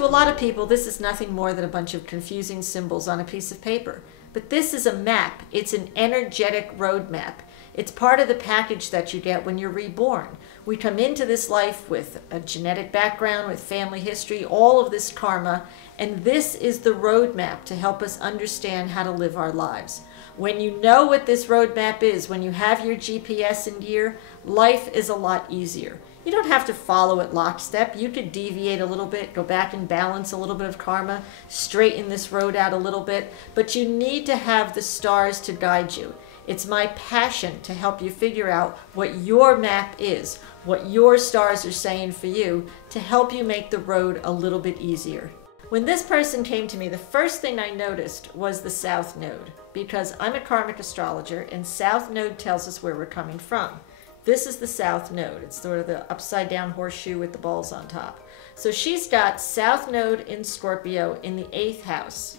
To a lot of people, this is nothing more than a bunch of confusing symbols on a piece of paper. But this is a map. It's an energetic roadmap. It's part of the package that you get when you're reborn. We come into this life with a genetic background, with family history, all of this karma, and this is the roadmap to help us understand how to live our lives. When you know what this roadmap is, when you have your GPS in gear, life is a lot easier. You don't have to follow it lockstep. You could deviate a little bit, go back and balance a little bit of karma, straighten this road out a little bit, but you need to have the stars to guide you. It's my passion to help you figure out what your map is, what your stars are saying for you, to help you make the road a little bit easier. When this person came to me, the first thing I noticed was the South Node, because I'm a karmic astrologer and South Node tells us where we're coming from. This is the South Node. It's sort of the upside down horseshoe with the balls on top. So she's got South Node in Scorpio in the 8th house.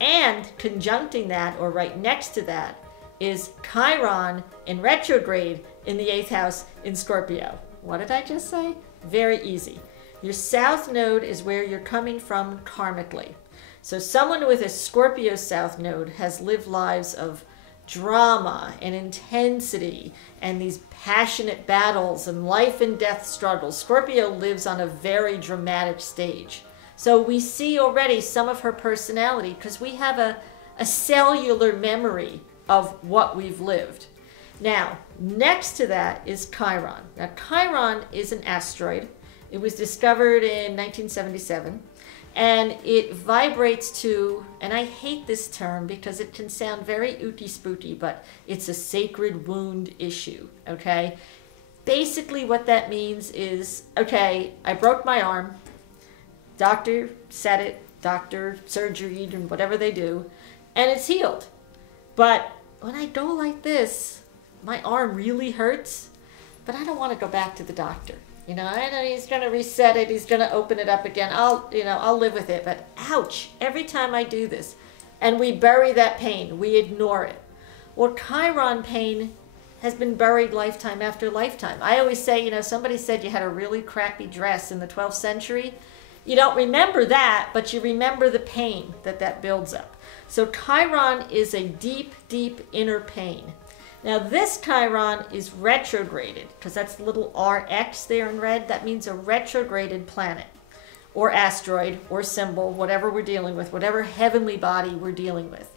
And conjuncting that, or right next to that, is Chiron in retrograde in the 8th house in Scorpio. What did I just say? Very easy. Your South Node is where you're coming from karmically. So someone with a Scorpio South Node has lived lives of drama and intensity and these passionate battles and life and death struggles. Scorpio lives on a very dramatic stage. So we see already some of her personality because we have a cellular memory of what we've lived. Now, next to that is Chiron. Now, Chiron is an asteroid. It was discovered in 1977, and it vibrates to, and I hate this term because it can sound very ooty-spooty, but it's a sacred wound issue, okay? Basically what that means is, okay, I broke my arm, doctor said it, doctor surgery and whatever they do, and it's healed. But when I go like this, my arm really hurts, but I don't want to go back to the doctor. You know, I know he's going to reset it, he's going to open it up again. I'll live with it, but ouch, every time I do this. And we bury that pain, we ignore it. Well, Chiron pain has been buried lifetime after lifetime. I always say, you know, somebody said you had a really crappy dress in the 12th century. You don't remember that, but you remember the pain that builds up. So Chiron is a deep, deep inner pain. Now this Chiron is retrograded, because that's the little RX there in red. That means a retrograded planet, or asteroid, or symbol, whatever we're dealing with, whatever heavenly body we're dealing with.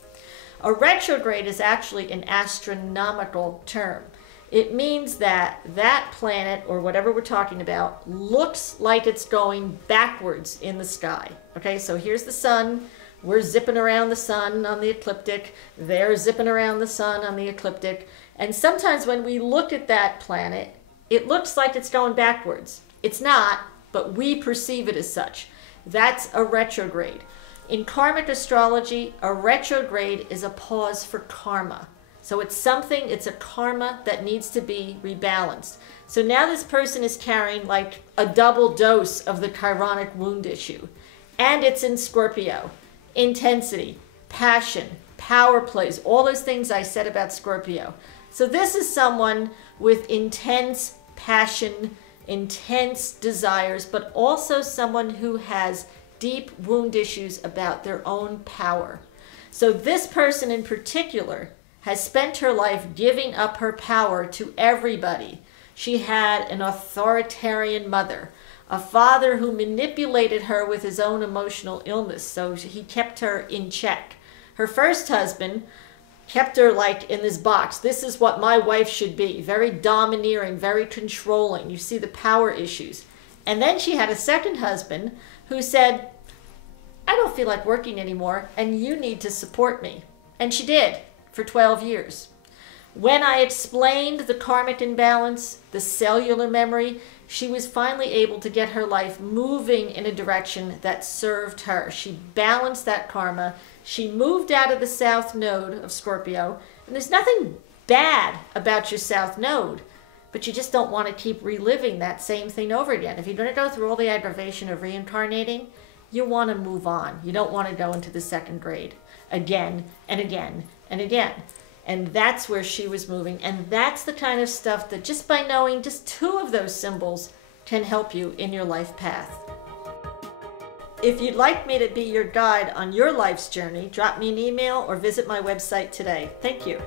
A retrograde is actually an astronomical term. It means that that planet, or whatever we're talking about, looks like it's going backwards in the sky. Okay, so here's the sun. We're zipping around the sun on the ecliptic. They're zipping around the sun on the ecliptic. And sometimes when we look at that planet, it looks like it's going backwards. It's not, but we perceive it as such. That's a retrograde. In karmic astrology, a retrograde is a pause for karma. So it's something, it's a karma that needs to be rebalanced. So now this person is carrying like a double dose of the chironic wound issue. And it's in Scorpio. Intensity, passion, power plays, all those things I said about Scorpio. So this is someone with intense passion, intense desires, but also someone who has deep wound issues about their own power. So this person in particular has spent her life giving up her power to everybody. She had an authoritarian mother, a father who manipulated her with his own emotional illness, so he kept her in check. Her first husband kept her like in this box. This is what my wife should be. Very domineering, very controlling. You see the power issues. And then she had a second husband who said, I don't feel like working anymore, and you need to support me. And she did for 12 years. When I explained the karmic imbalance, the cellular memory, she was finally able to get her life moving in a direction that served her. She balanced that karma. She moved out of the South Node of Scorpio. And there's nothing bad about your South Node, but you just don't want to keep reliving that same thing over again. If you're going to go through all the aggravation of reincarnating, you want to move on. You don't want to go into the second grade again and again and again. And that's where she was moving. And that's the kind of stuff that just by knowing just 2 of those symbols can help you in your life path. If you'd like me to be your guide on your life's journey, drop me an email or visit my website today. Thank you.